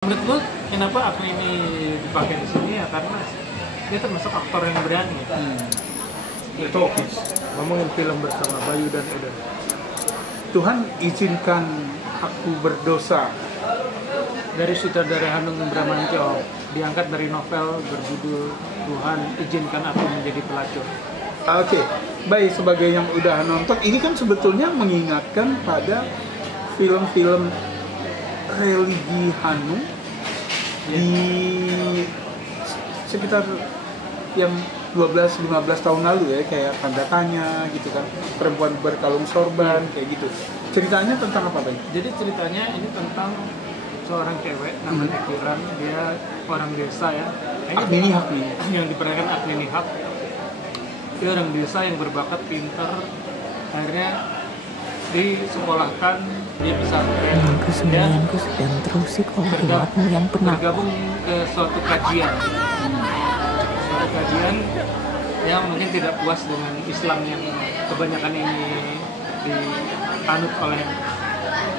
Menurut gue kenapa aku ini dipakai di sini ya karena dia termasuk aktor yang berani. Itu oke. Ngomongin film bersama Bayu dan Eden. Tuhan izinkan aku berdosa. Dari sutradara Hanung Bramantyo, diangkat dari novel berjudul Tuhan izinkan aku menjadi pelacur. Oke, baik, sebagai yang udah nonton, ini kan sebetulnya mengingatkan pada film-film religi Hanung di sekitar yang 12-15 tahun lalu ya, kayak Tanda Tanya gitu kan, Perempuan Berkalung Sorban, kayak gitu. Ceritanya tentang apa, Bay? Jadi ceritanya ini tentang seorang cewek namanya Kiran, dia orang desa ya. Akmini Hak nih. Yang diperankan Akmini Hak. Dia orang desa yang berbakat, pintar, akhirnya disekolahkan di pesantren. Dia Dan terus sih kalau yang pernah bergabung ke suatu kajian. Suatu kajian yang mungkin tidak puas dengan Islam yang kebanyakan ini dianut oleh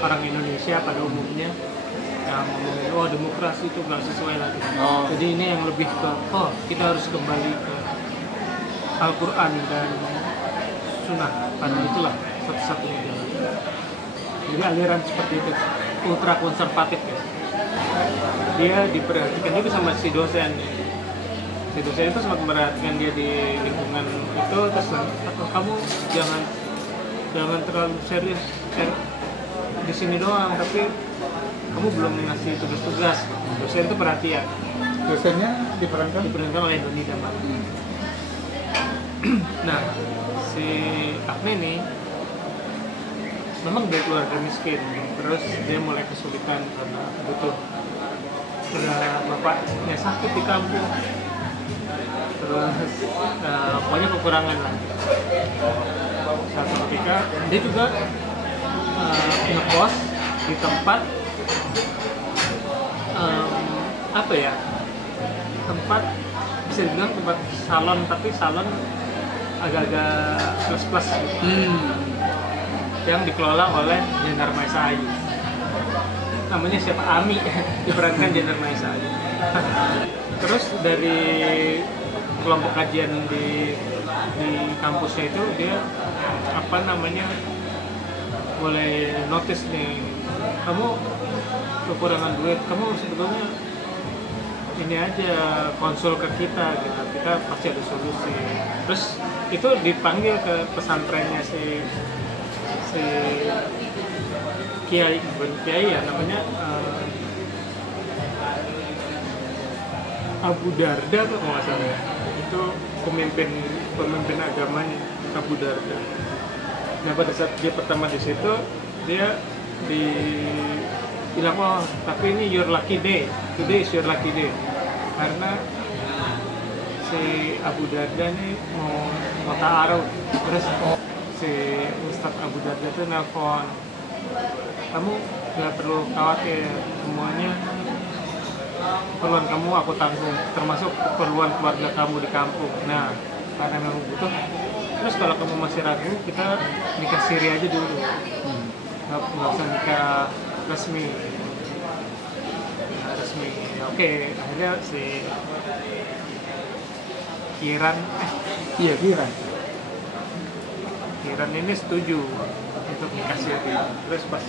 orang Indonesia pada umumnya, yang ngomongin demokrasi itu nggak sesuai lagi. Jadi ini yang lebih ke kita harus kembali ke Al-Quran dan Sunnah, karena itulah satu-satunya jalan. Jadi aliran seperti itu ultra konservatif ya. Dia diperhatikan juga sama si dosen. Si dosen itu sangat memperhatikan dia di lingkungan itu, terus kamu jangan terlalu serius di sini doang, tapi kamu belum ngasih tugas-tugas. Dosen itu perhatian. Dosennya diperankan oleh Doni Daman. Nah, si Akne ini memang dari keluarga miskin, terus dia mulai kesulitan karena butuh bapaknya sakit di kampung, terus pokoknya kekurangan lah. Satu ketika dia juga ngekos di tempat tempat bisa dibilang tempat salon, tapi salon agak-agak plus gitu. Yang dikelola oleh Jenar Maesa Ayu. Namanya siapa? Ami. Diperankan Jenar Maesa Ayu. Terus dari kelompok kajian di kampusnya itu dia mulai notice nih, kamu kekurangan duit, kamu sebetulnya ini aja konsul ke kita gitu, kita pasti ada solusi. Terus itu dipanggil ke pesantrennya si kiai, bukan kiai ya, namanya Abu Darda tuh kalau nggak salah. Itu pemimpin agamanya, Abu Darda. Nah pada saat dia pertama di situ, dia bilang, tapi ini your lucky day, today is your lucky day, karena si Abu Darda nih mau ta'aruf. Terus si Ustadz Abu Darda itu nelpon, kamu gak perlu khawatir, semuanya keperluan kamu aku tanggung, termasuk keperluan keluarga kamu di kampung. Nah, karena memang butuh, terus kalau kamu masih ragu, kita nikah siri aja dulu, nggak usah nikah resmi. Oke, akhirnya si Kiran ini setuju untuk nikah siri. Terus pas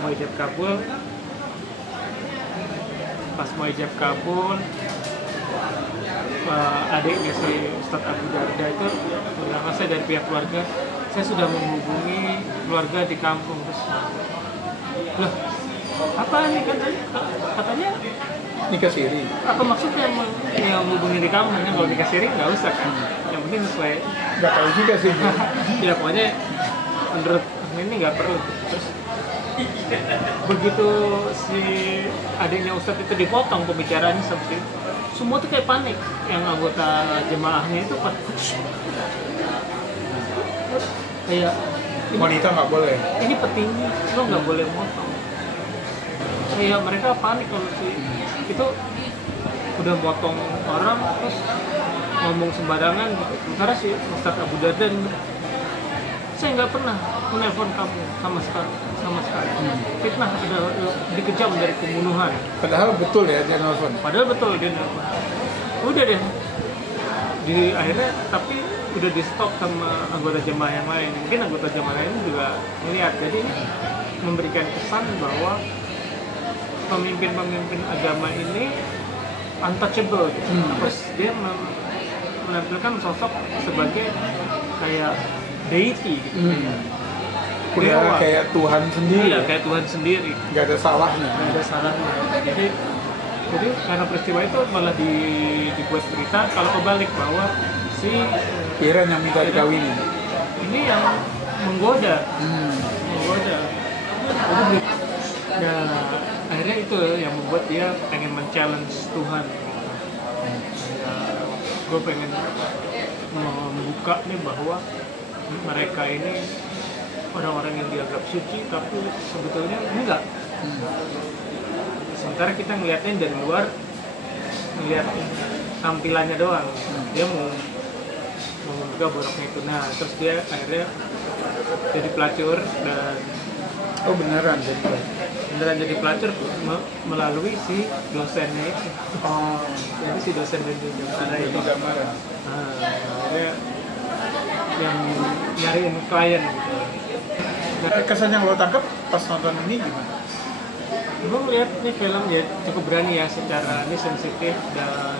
mau ijab kabul, adiknya si Ustadz Abu Darda itu bilang, saya dari pihak keluarga, saya sudah menghubungi keluarga di kampung. Terus loh, apa nih katanya nikah siri. apa maksudnya yang menghubungi di kampung? Kalau nikah siri nggak usah kan, yang penting sesuai. Nggak tahu juga sih. Ya pokoknya menurut ini nggak perlu. Terus begitu si adiknya Ustadz itu dipotong pembicaraannya seperti itu, semua tuh kayak panik. Yang anggota jemaahnya itu kayak Wanita nggak boleh. ini petinggi, lo nggak boleh motong. Kayak mereka panik kalau itu udah motong orang terus ngomong sembarangan gitu. Sementara si Ustadz Abu Darda saya nggak pernah menelpon kamu sama sekali. Fitnah, ada dikejam dari pembunuhan. Padahal betul ya dia nelfon. Padahal betul dia nelpon. Udah deh, di akhirnya tapi udah di stop sama anggota jemaah yang lain. Mungkin anggota jemaah lain juga melihat, jadi ini memberikan kesan bahwa pemimpin-pemimpin agama ini untouchable gitu. Terus dia menampilkan sosok sebagai kayak deity gitu. Udah kayak Tuhan sendiri. Iya, kayak Tuhan sendiri. Nggak ada salahnya. Nggak ada salahnya. Jadi karena peristiwa itu malah dibuat berita kalau kebalik bahwa si Iren yang minta dikawinin. ini yang menggoda. Nah, akhirnya itu yang membuat dia pengen men-challenge Tuhan. Gue pengen membuka nih bahwa mereka ini orang-orang yang dianggap suci, tapi sebetulnya enggak. Sementara kita ngelihatnya dari luar, ngelihat tampilannya doang. Dia mau membuka boroknya itu. Nah, terus dia akhirnya jadi pelacur dan Beneran jadi pelacur melalui si dosennya itu. Jadi si dosen dari Jamara itu. Akhirnya yang nyariin klien gitu. Kesan yang lo tangkap pas nonton ini gimana? Gue melihat ini film ya cukup berani ya, secara ini sensitif dan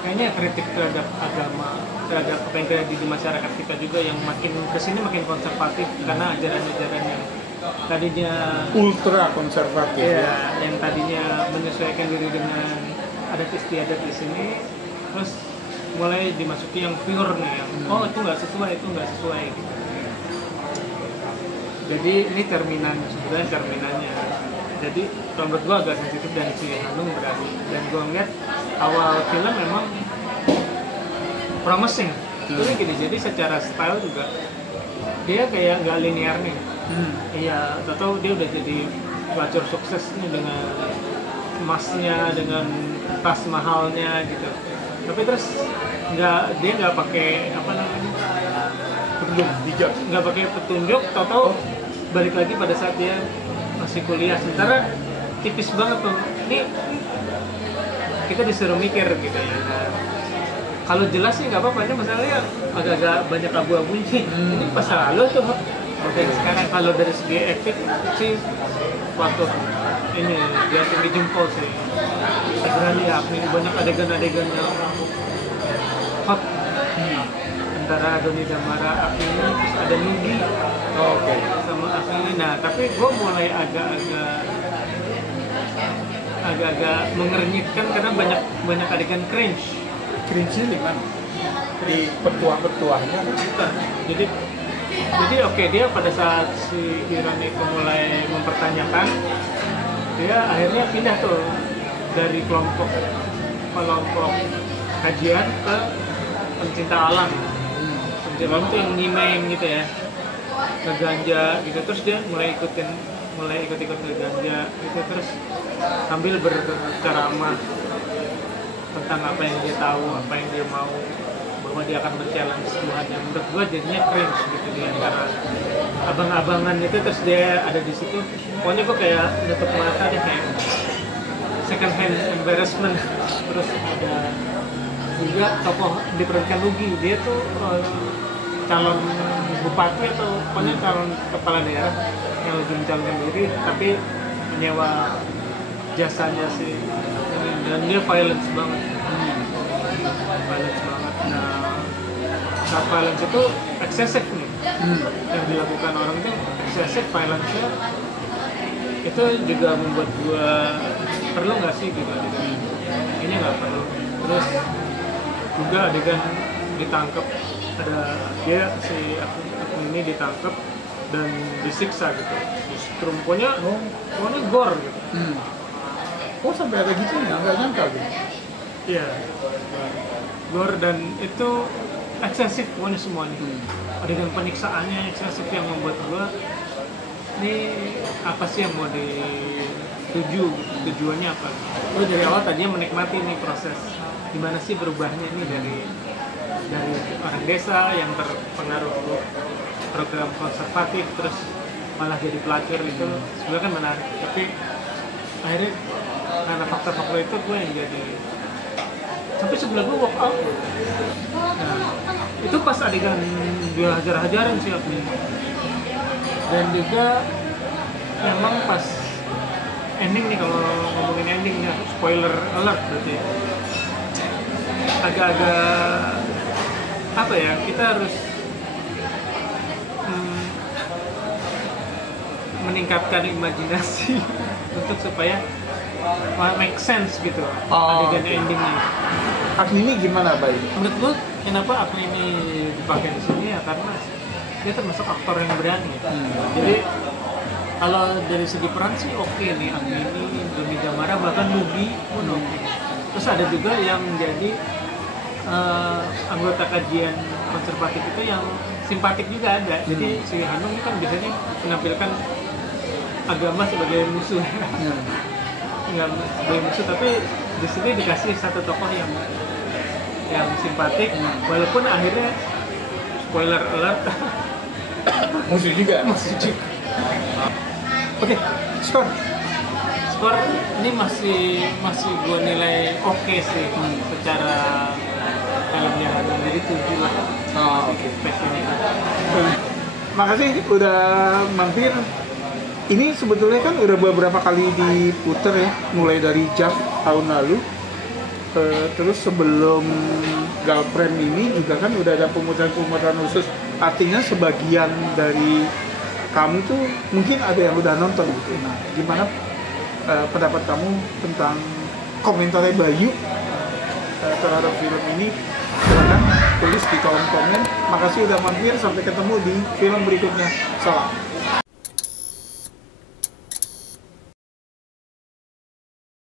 kayaknya kritik terhadap agama, terhadap apa yang terjadi di masyarakat kita juga yang makin kesini makin konservatif karena ajaran-ajaran yang tadinya Ultra konservatif. ya, yang tadinya menyesuaikan diri dengan adat istiadat di sini, terus mulai dimasuki yang pure nih, yang itu nggak sesuai gitu. Jadi ini sebenarnya cerminannya. Jadi kalau menurut gue agak sensitif dan si Hanung berani. Dan gue ngeliat awal film memang promising. Itu gini, jadi secara style juga dia kayak nggak linear nih. Iya, tahu dia udah jadi pelacur sukses nih dengan emasnya, dengan tas mahalnya gitu. Tapi terus dia nggak pakai apa namanya, Petunjuk bijak. Nggak pakai petunjuk, tahu balik lagi pada saat dia masih kuliah. Sementara tipis banget tuh. Ini kita disuruh mikir gitu ya. Nah, kalau jelas sih nggak apa-apa, ini masalahnya agak-agak banyak abu-abunya. Ini masa lalu tuh. Oke, sekarang kalau dari segi etik sih waktu ini dia tinggi jempol sih. Berani ya, banyak adegan-adegan yang hot. Antara Doni Damara, Akini, terus ada Nugi. Sama Akini. Nah, tapi gue mulai agak-agak mengernyitkan karena banyak adegan cringe. Cringe-nya di mana? Di petuah-petuahnya. Jadi oke, dia pada saat si Iran itu mulai mempertanyakan, dia akhirnya pindah tuh dari kelompok kajian ke pencinta alam. Pencinta alam tuh yang nyimeng gitu ya, ke ganja gitu. Terus dia mulai ikut-ikut ke ganja gitu, terus sambil berceramah tentang apa yang dia tahu, apa yang dia mau, bahwa dia akan men-challenge Tuhan. Yang menurut gue jadinya cringe gitu, di antara abang-abangan itu. Terus dia ada di situ, pokoknya gue kayak nutup mata deh, kayak second hand embarrassment. Terus ada juga tokoh diperankan Nugi, dia tuh calon bupati atau pokoknya calon kepala daerah yang lagi mencalonkan diri, tapi menyewa jasanya sih, dan dia violence banget. Nah, violence itu eksesif nih, yang dilakukan orang itu eksesif violence-nya. Itu juga membuat gua perlu nggak sih gitu adegan ini, nggak perlu. Terus juga adegan ditangkap, ada dia si aku ini ditangkap dan disiksa gitu, disetrum, pokoknya gore gitu. Sampai ada gitu ya, nggak nyangka gitu. Iya, gore dan itu eksesif pokoknya semuanya. Adegan penyiksaannya eksesif yang membuat gua ini apa sih yang mau tujuannya apa? Gue dari awal tadinya menikmati nih proses gimana sih berubahnya nih dari orang desa yang terpengaruh program konservatif terus malah jadi pelacur itu sebenarnya kan menarik, tapi akhirnya karena faktor-faktor itu gue yang jadi sampai sebelah gue walk out. Nah, itu pas adegan dia hajar-hajaran sih aku. Dan juga memang pas ending nih, kalau ngomongin endingnya, spoiler alert berarti ya. Agak-agak apa ya, kita harus meningkatkan imajinasi untuk supaya make sense gitu adegan endingnya. Agni gimana, Bay? Menurut gue kenapa Agni ini dipakai di sini ya karena dia termasuk aktor yang berani. Jadi kalau dari segi peran sih oke nih, Agni ini, Demi Jamara, bahkan Nugi pun oke. Terus ada juga yang menjadi anggota kajian konservatif itu yang simpatik juga ada. Jadi si Hanung kan biasanya menampilkan agama sebagai musuh. Nggak sebagai musuh, tapi di sini dikasih satu tokoh yang simpatik, walaupun akhirnya spoiler alert Musuh juga. Oke, skor ini masih gue nilai oke sih secara filmnya, jadi 7 lah. Oke. Ini. Makasih udah mampir. Ini sebetulnya kan udah beberapa kali diputer ya, mulai dari JAF tahun lalu. Terus sebelum Galprem ini juga kan udah ada pemutaran khusus. Artinya sebagian dari kamu tuh mungkin ada yang udah nonton gitu. Nah, gimana pendapat kamu tentang komentarnya Bayu terhadap film ini? Silakan tulis di kolom komen. Makasih udah mampir, sampai ketemu di film berikutnya. Salam.